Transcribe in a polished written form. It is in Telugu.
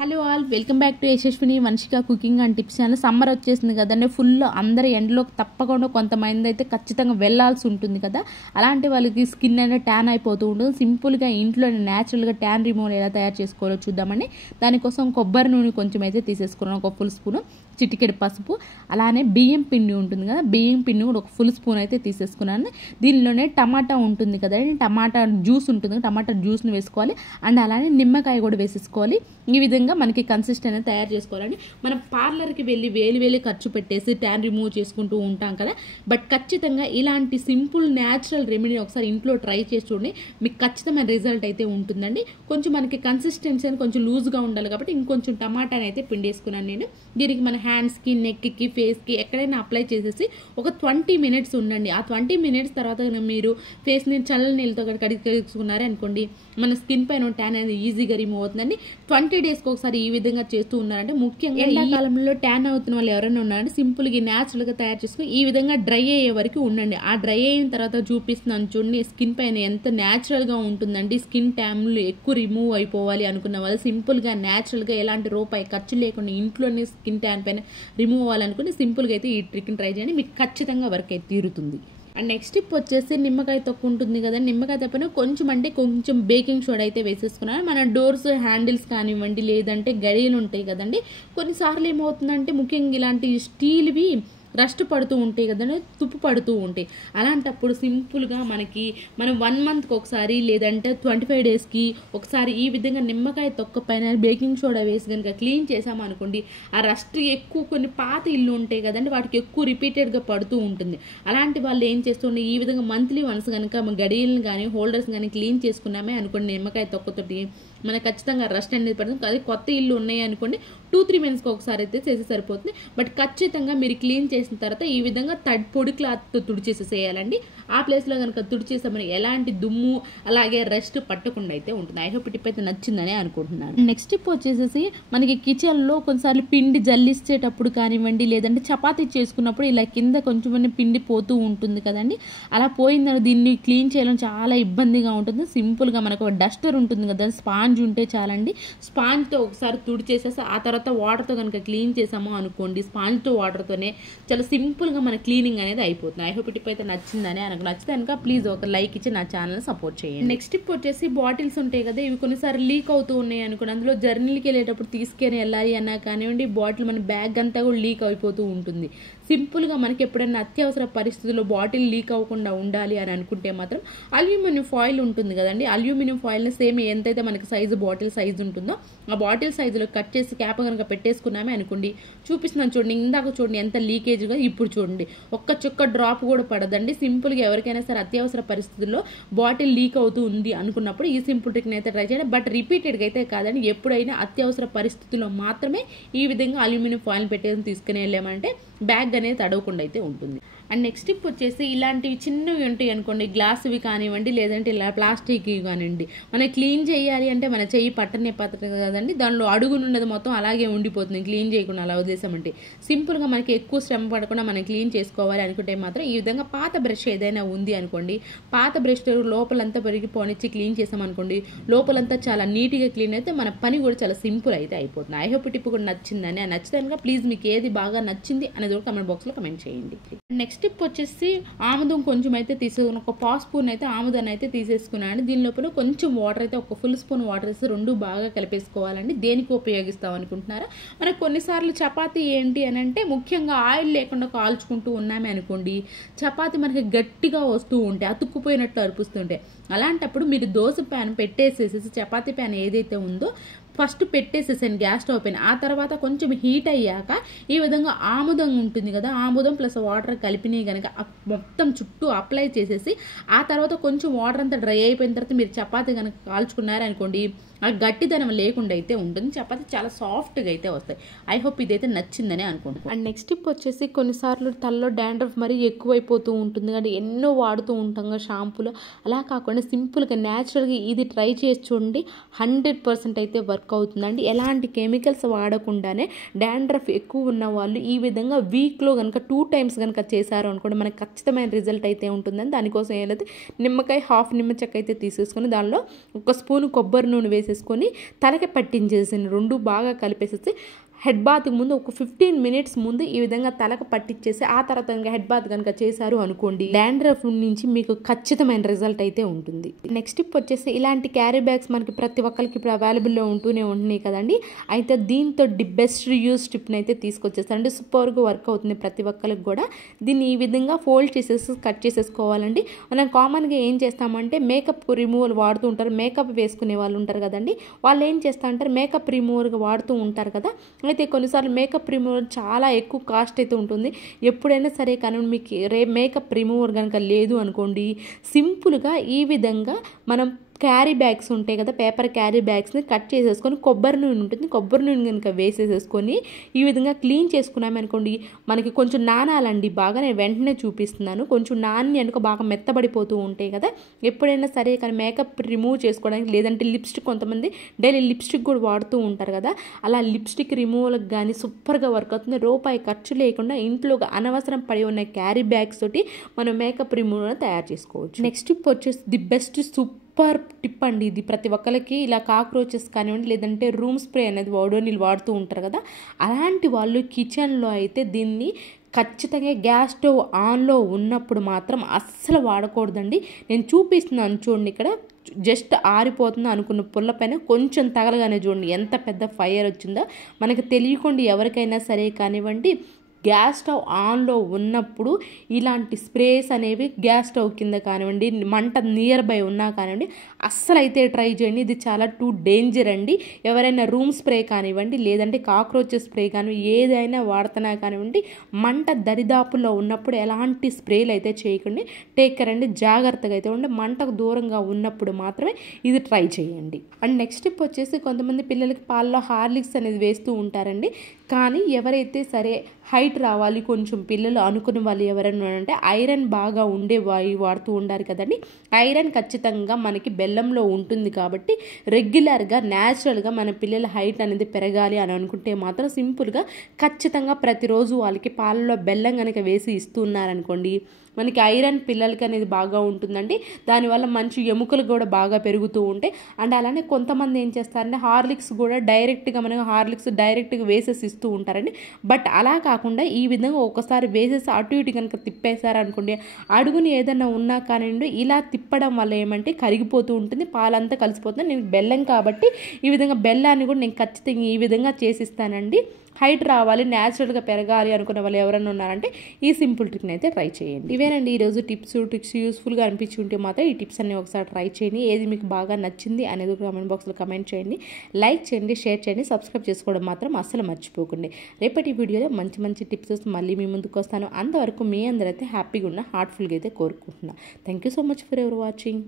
Hello all welcome back to Yashaswini Vamshika cooking and tips channel. Summer వచ్చేసింది కదండి, ఫుల్ అందరి ఎండలోకి తప్పకుండా కొంతమంది అయితే ఖచ్చితంగా వెళ్ళాల్సి ఉంటుంది కదా. అలాంటి వాళ్ళకి స్కిన్ అనేది ట్యాన్ అయిపోతూ ఉంటుంది. సింపుల్గా ఇంట్లో న్యాచురల్గా ట్యాన్ రిమూవల్ ఎలా తయారు చేసుకోవాలో చూద్దామండి. దానికోసం కొబ్బరి నూనె కొంచెం అయితే తీసేసుకున్నాను, ఒక ఫుల్ స్పూను, చిటికెడు పసుపు, అలానే బియ్యం పిండి ఉంటుంది కదా, బియ్యం పిండి కూడా ఒక ఫుల్ స్పూన్ అయితే తీసేసుకున్నాను. దీనిలోనే టమాటా ఉంటుంది కదండి, టమాటా జ్యూస్ ఉంటుంది, టమాటా జ్యూస్ని వేసుకోవాలి. అండ్ అలానే నిమ్మకాయ కూడా వేసేసుకోవాలి. ఈ విధంగా మనకి కన్సిస్టెంట్ తయారు చేసుకోవాలండి. మనం పార్లర్కి వెళ్ళి వేలు ఖర్చు పెట్టేసి ట్యాన్ రిమూవ్ చేసుకుంటూ ఉంటాం కదా, బట్ ఖచ్చితంగా ఇలాంటి సింపుల్ న్యాచురల్ రెమెడీ ఒకసారి ఇంట్లో ట్రై చేసి చూడండి, మీకు ఖచ్చితమైన రిజల్ట్ అయితే ఉంటుందండి. కొంచెం మనకి కన్సిస్టెన్సీ అని కొంచెం లూజ్గా ఉండాలి కాబట్టి ఇంకొంచెం టమాటాని అయితే పిండేసుకున్నాను నేను. దీనికి మన హ్యాండ్స్కి, నెక్కి, ఫేస్కి ఎక్కడైనా అప్లై చేసేసి ఒక 20 మినిట్స్ ఉండండి. ఆ 20 మినిట్స్ తర్వాత మీరు ఫేస్ని చల్ల నీళ్ళతో కడిగేసుకున్నారే అనుకోండి, మన స్కిన్ పైన ట్యాన్ అనేది ఈజీగా రిమూవ్ అవుతుందండి. 20 డేస్కి ఒకసారి ఈ విధంగా చేస్తూ ఉన్నారంటే, ముఖ్యంగా ఎండాకాలంలో ట్యాన్ అవుతున్న వాళ్ళు ఎవరైనా ఉన్నారంటే సింపుల్గా న్యాచురల్గా తయారు చేసుకుని ఈ విధంగా డ్రై అయ్యే వరకు ఉండండి. ఆ డ్రై అయిన తర్వాత చూపిస్తున్నాను చూడండి, స్కిన్ పైన ఎంత న్యాచురల్గా ఉంటుందండి. స్కిన్ ట్యాన్లు ఎక్కువ రిమూవ్ అయిపోవాలి అనుకున్న వాళ్ళు సింపుల్గా న్యాచురల్గా ఎలాంటి రూపాయి ఖర్చు లేకుండా ఇంట్లోనే స్కిన్ ట్యాన్ పైన రిమూవ్ అవ్వాలనుకుని సింపుల్గా అయితే ఈ ట్రిక్ని ట్రై చేయండి, మీకు ఖచ్చితంగా వర్క్ అయితే తీరుతుంది. అండ్ నెక్స్ట్ టిప్ వచ్చేసి నిమ్మకాయ తొక్కు ఉంటుంది కదా, నిమ్మకాయ తప్పన కొంచెం బేకింగ్ సోడా అయితే వేసేసుకున్నాను. మన డోర్స్ హ్యాండిల్స్ కానివ్వండి, లేదంటే గడియలు ఉంటాయి కదండి, కొన్నిసార్లు ఏమవుతుందంటే ముఖ్యంగా ఇలాంటి స్టీల్వి రస్ట్ పడుతూ ఉంటాయి కదండి, తుప్పు పడుతూ ఉంటాయి. అలాంటప్పుడు సింపుల్గా మనం 1 మంత్కి ఒకసారి లేదంటే 25 డేస్కి ఒకసారి ఈ విధంగా నిమ్మకాయ తొక్క పైన బేకింగ్ సోడా వేసి కనుక క్లీన్ చేసామనుకోండి, ఆ రస్ట్ ఎక్కువ కొన్ని పాత ఇల్లు ఉంటాయి కదండి, వాటికి ఎక్కువ రిపీటెడ్గా పడుతూ ఉంటుంది. అలాంటి వాళ్ళు ఏం చేస్తుండే, ఈ విధంగా మంత్లీ వన్స్ కనుక గడియలను కానీ హోల్డర్స్ కానీ క్లీన్ చేసుకున్నామే అనుకోండి నిమ్మకాయ తొక్కతోటి, మనకు ఖచ్చితంగా రస్ట్ అనేది పడుతుంది. అదే కొత్త ఇల్లు ఉన్నాయి అనుకోండి 2-3 మంత్స్కి ఒకసారి అయితే చేసి సరిపోతుంది. బట్ ఖచ్చితంగా మీరు క్లీన్ చేసిన తర్వాత ఈ విధంగా పొడి క్లాత్తో తుడిచేసేసేయాలండి. ఆ ప్లేస్లో కనుక తుడిచేసామని ఎలాంటి దుమ్ము అలాగే రెస్ట్ పట్టకుండా అయితే ఉంటుంది. ఐ హోప్ టిప్ అయితే నచ్చిందని అనుకుంటున్నాను. నెక్స్ట్ టిప్ వచ్చేసేసి, మనకి కిచెన్లో కొన్నిసార్లు పిండి జల్లించేటప్పుడు కానివ్వండి, లేదంటే చపాతీ చేసుకున్నప్పుడు ఇలా కింద కొంచెం పిండి పోతూ ఉంటుంది కదండి, అలా పోయిందని దీన్ని క్లీన్ చేయడం చాలా ఇబ్బందిగా ఉంటుంది. సింపుల్గా మనకు ఒక డస్టర్ ఉంటుంది కదా, స్పాంజ్ ఉంటే చాలండి. స్పాంజ్తో ఒకసారి తుడిచేసేసి ఆ తర్వాత వాటర్తో కనుక క్లీన్ చేసాము అనుకోండి, స్పాంజ్తో వాటర్తోనే చాలా సింపుల్గా మన క్లీనింగ్ అనేది అయిపోతుంది. ఐ హోప్ టిప్ అయితే నచ్చిందని నచ్చితే కనుక ప్లీజ్ ఒక లైక్ ఇచ్చి నా ఛానల్ సపోర్ట్ చేయండి. నెక్స్ట్ టిప్ వచ్చేసి, బాటిల్స్ ఉంటాయి కదా, ఇవి కొన్నిసార్లు లీక్ అవుతూ ఉన్నాయి అనుకోండి, అందులో జర్నీకి వెళ్ళేటప్పుడు తీసుకొని వెళ్ళాలి అన్నా కానివ్వండి, బాటిల్ మన బ్యాగ్ అంతా కూడా లీక్ అయిపోతూ ఉంటుంది. సింపుల్గా మనకి ఎప్పుడైనా అత్యవసర పరిస్థితుల్లో బాటిల్ లీక్ అవ్వకుండా ఉండాలి అని అనుకుంటే మాత్రం అల్యూమినియం ఫాయిల్ ఉంటుంది కదండి, అల్యూమినియం ఫాయిల్ని సేమ్ ఎంతైతే మనకి బాటిల్ సైజు ఉంటుందో ఆ బాటిల్ సైజులో కట్ చేసి క్యాప్ కనుక పెట్టేసుకున్నామే అనుకోండి, చూపిస్తున్నాను చూడండి, ఇందాక చూడండి ఎంత లీకేజ్గా, ఇప్పుడు చూడండి ఒక్క చుక్క డ్రాప్ కూడా పడదండి. సింపుల్గా ఎవరికైనా సరే అత్యవసర పరిస్థితుల్లో బాటిల్ లీక్ అవుతూ ఉంది అనుకున్నప్పుడు ఈ సింపుల్ ట్రిక్ని అయితే ట్రై చేయండి. బట్ రిపీటెడ్గా అయితే కాదండి, ఎప్పుడైనా అత్యవసర పరిస్థితుల్లో మాత్రమే ఈ విధంగా అల్యూమినియం ఫాయిల్ పెట్టేసి తీసుకుని వెళ్ళామంటే బ్యాగ్ అనేది తడవకుండా అయితే ఉంటుంది. అండ్ నెక్స్ట్ టిప్ వచ్చేసి, ఇలాంటివి చిన్నవి ఉంటాయి అనుకోండి, గ్లాసువి కానివ్వండి, లేదంటే ఇలా ప్లాస్టిక్వి కానివ్వండి, మనం క్లీన్ చేయాలి అంటే మన చెయ్యి పట్టనే కదండి, దానిలో అడుగునున్నది మొత్తం అలాగే ఉండిపోతుంది క్లీన్ చేయకుండా అలా వదిలేసామంటే. సింపుల్గా మనకి ఎక్కువ శ్రమ పడకుండా మనం క్లీన్ చేసుకోవాలి అనుకుంటే మాత్రం ఈ విధంగా పాత బ్రష్ ఏదైనా ఉంది అనుకోండి, పాత బ్రష్ లోపలంతా పెరిగిపోనిచ్చి క్లీన్ చేసామనుకోండి, లోపలంతా చాలా నీట్గా క్లీన్ అయితే మన పని కూడా చాలా సింపుల్ అయితే అయిపోతుంది. ఐ హోప్ టిప్ కూడా నచ్చిందని, నచ్చితే కనుక ప్లీజ్ మీకు ఏది బాగా నచ్చింది అనేది కూడా కమెంట్ బాక్స్లో కమెంట్ చేయండి. నెక్స్ట్ టిప్ వచ్చేసి, ఆముదం కొంచెం అయితే తీసుకుని ఒక పావు స్పూన్ అయితే ఆముదాన్ని అయితే తీసేసుకున్నాను. దీని లోపల కొంచెం వాటర్ అయితే ఒక ఫుల్ స్పూన్ వాటర్ వేసి రెండు బాగా కలిపేసుకోవాలండి. దేనికి ఉపయోగిస్తాం అనుకుంటున్నారా, మనకు కొన్నిసార్లు చపాతీ ఏంటి అని అంటే ముఖ్యంగా ఆయిల్ లేకుండా కాల్చుకుంటూ ఉన్నామే అనుకోండి, చపాతీ మనకి గట్టిగా వస్తూ ఉంటే అతుక్కుపోయినట్లు అనిపిస్తుంటే, అలాంటప్పుడు మీరు దోశ ప్యాన్ పెట్టేసేసి చపాతీ ప్యాన్ ఏదైతే ఉందో ఫస్ట్ పెట్టేసేసాను గ్యాస్ స్టవ్ పైన. ఆ తర్వాత కొంచెం హీట్ అయ్యాక ఈ విధంగా ఆముదం ఉంటుంది కదా, ఆముదం ప్లస్ వాటర్ కలిపినవి కనుక మొత్తం చుట్టూ అప్లై చేసేసి ఆ తర్వాత కొంచెం వాటర్ అంతా డ్రై అయిపోయిన తర్వాత మీరు చపాతీ కనుక కాల్చుకున్నారనుకోండి, ఆ గట్టిదనం లేకుండా అయితే ఉంటుంది, చపాతీ చాలా సాఫ్ట్గా అయితే వస్తాయి. ఐ హోప్ ఇదైతే నచ్చిందని అనుకుంటున్నాను. అండ్ నెక్స్ట్ టిప్ వచ్చేసి, కొన్నిసార్లు తలలో డాండ్రఫ్ మరీ ఎక్కువైపోతూ ఉంటుంది కానీ ఎన్నో వాడుతూ ఉంటాం కదా షాంపూలో, అలా కాకుండా సింపుల్గా న్యాచురల్గా ఇది ట్రై చేసి చూడండి, 100% అయితే వర్క్ అవుతుందండి. ఎలాంటి కెమికల్స్ వాడకుండానే డాండ్రఫ్ ఎక్కువ ఉన్న వాళ్ళు ఈ విధంగా వీక్లో కనుక 2 టైమ్స్ కనుక చేశారు అనుకోండి, మనకు ఖచ్చితమైన రిజల్ట్ అయితే ఉంటుందని. దానికోసం ఏదైతే నిమ్మకాయ హాఫ్ నిమ్మ చెక్క అయితే తీసేసుకొని దానిలో ఒక స్పూన్ కొబ్బరి నూనె వేసి వేసేసుకొని తలకి పట్టించేసి రెండు బాగా కలిపేసేసి హెడ్ బాత్కి ముందు ఒక 15 మినిట్స్ ముందు ఈ విధంగా తలకు పట్టించేసి ఆ తర్వాత కనుక హెడ్ బాత్ కనుక చేశారు అనుకోండి, డాండ్రఫ్ నుంచి మీకు ఖచ్చితమైన రిజల్ట్ అయితే ఉంటుంది. నెక్స్ట్ టిప్ వచ్చేసి ఇలాంటి క్యారీ బ్యాగ్స్ మనకి ప్రతి ఒక్కరికి ఇప్పుడు అవైలబుల్లో ఉంటూనే ఉంటున్నాయి కదండి. అయితే దీంతో బెస్ట్ యూస్ టిప్ని అయితే తీసుకొచ్చేస్తారండి. సూపర్గా వర్క్ అవుతుంది ప్రతి ఒక్కరికి కూడా. దీన్ని ఈ విధంగా ఫోల్డ్ చేసేసి కట్ చేసేసుకోవాలండి. మనం కామన్గా ఏం చేస్తామంటే మేకప్ రిమూవల్ వాడుతూ ఉంటారు, మేకప్ వేసుకునే వాళ్ళు ఉంటారు కదండి. వాళ్ళు ఏం చేస్తా అంటారు, మేకప్ రిమూవర్గా వాడుతూ ఉంటారు కదా. అయితే కొన్నిసార్లు మేకప్ రిమూవర్ చాలా ఎక్కువ కాస్ట్ అయితే ఉంటుంది. ఎప్పుడైనా సరే కానీ మీకు మేకప్ రిమూవర్ కనుక లేదు అనుకోండి, సింపుల్గా ఈ విధంగా మనం క్యారీ బ్యాగ్స్ ఉంటాయి కదా, పేపర్ క్యారీ బ్యాగ్స్ని కట్ చేసేసుకొని కొబ్బరి నూనె ఉంటుంది, కొబ్బరి నూనె కనుక వేసేసేసుకొని ఈ విధంగా క్లీన్ చేసుకున్నాము అనుకోండి, మనకి కొంచెం నానాలండి బాగా. నేను వెంటనే చూపిస్తున్నాను. కొంచెం నాని అనుకో బాగా మెత్తబడిపోతూ ఉంటాయి కదా. ఎప్పుడైనా సరే కానీ మేకప్ రిమూవ్ చేసుకోవడానికి, లేదంటే లిప్స్టిక్, కొంతమంది డైలీ లిప్స్టిక్ కూడా వాడుతూ ఉంటారు కదా, అలా లిప్స్టిక్ రిమూవల్కి కానీ సూపర్గా వర్క్ అవుతుంది. రూపాయి ఖర్చు లేకుండా ఇంట్లో అనవసరం పడి ఉన్న క్యారీ బ్యాగ్స్ తోటి మనం మేకప్ రిమూవర్ తయారు చేసుకోవచ్చు. నెక్స్ట్ టిప్ వచ్చేసి ది బెస్ట్ సూపర్ టిప్ అండి ఇది. ప్రతి ఒక్కరికి ఇలా కాక్రోచెస్ కానివ్వండి, లేదంటే రూమ్ స్ప్రే అనేది ఓడోనిల్ వాడుతూ ఉంటారు కదా, అలాంటి వాళ్ళు కిచెన్లో అయితే దీన్ని ఖచ్చితంగా గ్యాస్ స్టవ్ ఆన్లో ఉన్నప్పుడు మాత్రం అస్సలు వాడకూడదండి. నేను చూపిస్తున్నాను చూడండి, ఇక్కడ జస్ట్ ఆరిపోతుంది అనుకున్న పుల్ల పైన కొంచెం తగలగానే చూడండి ఎంత పెద్ద ఫైర్ వచ్చిందో. మనకు తెలియకుండా ఎవరికైనా సరే కానివ్వండి, గ్యాస్ స్టవ్ ఆన్లో ఉన్నప్పుడు ఇలాంటి స్ప్రేస్ అనేవి గ్యాస్ స్టవ్ కింద కానివ్వండి, మంట నియర్ బై ఉన్నా కానివ్వండి, అస్సలు అయితే ట్రై చేయండి. ఇది చాలా టూ డేంజర్ అండి. ఎవరైనా రూమ్ స్ప్రే కానివ్వండి, లేదంటే కాక్రోచెస్ స్ప్రే కానివ్వండి, ఏదైనా వాడుతున్నా కానివ్వండి, మంట దరిదాపుల్లో ఉన్నప్పుడు ఎలాంటి స్ప్రేలు అయితే చేయకండి. టేక్ కేర్ అండి, జాగ్రత్తగా అయితే ఉండి మంటకు దూరంగా ఉన్నప్పుడు మాత్రమే ఇది ట్రై చేయండి. అండ్ నెక్స్ట్ టిప్ వచ్చేసి కొంతమంది పిల్లలకి పాలలో హార్లిక్స్ అనేది వేస్తూ ఉంటారండి. కానీ ఎవరైతే సరే హైట్ రావాలి కొంచెం పిల్లలు అనుకునే వాళ్ళు ఎవరైనా అంటే ఐరన్ బాగా ఉండే వాడుతూ ఉండారు కదండి. ఐరన్ ఖచ్చితంగా మనకి బెల్లంలో ఉంటుంది కాబట్టి రెగ్యులర్గా న్యాచురల్గా మన పిల్లల హైట్ అనేది పెరగాలి అని అనుకుంటే మాత్రం సింపుల్గా ఖచ్చితంగా ప్రతిరోజు వాళ్ళకి పాలలో బెల్లం కనుక వేసి ఇస్తున్నారనుకోండి, మనకి ఐరన్ పిల్లలకి అనేది బాగా ఉంటుందండి. దానివల్ల మంచి ఎముకలు కూడా బాగా పెరుగుతూ ఉంటాయి. అండ్ అలానే కొంతమంది ఏం చేస్తారంటే హార్లిక్స్ కూడా డైరెక్ట్గా మనకు హార్లిక్స్ డైరెక్ట్గా వేసేసి ఇస్తూ ఉంటారండి. బట్ అలా కాకుండా ఈ విధంగా ఒకసారి వేసేసి అటు ఇటు కనుక తిప్పేశారనుకోండి, అడుగుని ఏదైనా ఉన్నా కానివ్వండి, ఇలా తిప్పడం వల్ల ఏమంటే కరిగిపోతూ ఉంటుంది, పాలంతా కలిసిపోతుంది. నేను బెల్లం కాబట్టి ఈ విధంగా బెల్లాన్ని కూడా నేను ఖచ్చితంగా ఈ విధంగా చేసిస్తానండి. హైట్ రావాలి, న్యాచురల్గా పెరగాలి అనుకునే వాళ్ళు ఎవరైనా ఉన్నారంటే ఈ సింపుల్ ట్రిక్ని అయితే ట్రై చేయండి. ఇవేనండి ఈరోజు టిప్స్, ట్రిక్స్ యూస్ఫుల్గా అనిపించి ఉంటే మాత్రం ఈ టిప్స్ అన్ని ఒకసారి ట్రై చేయండి. ఏది మీకు బాగా నచ్చింది అనేది కామెంట్ బాక్స్లో కమెంట్ చేయండి, లైక్ చేయండి, షేర్ చేయండి, సబ్స్క్రైబ్ చేసుకోవడం మాత్రం అస్సలు మర్చిపోకండి. రేపటి వీడియోలో మంచి మంచి టిప్స్ మళ్ళీ మీ ముందుకు వస్తాను. అంతవరకు మీ అందరైతే హ్యాపీగా ఉన్న హార్ట్ఫుల్గా అయితే కోరుకుంటున్నాను. Thank you so much for ever watching.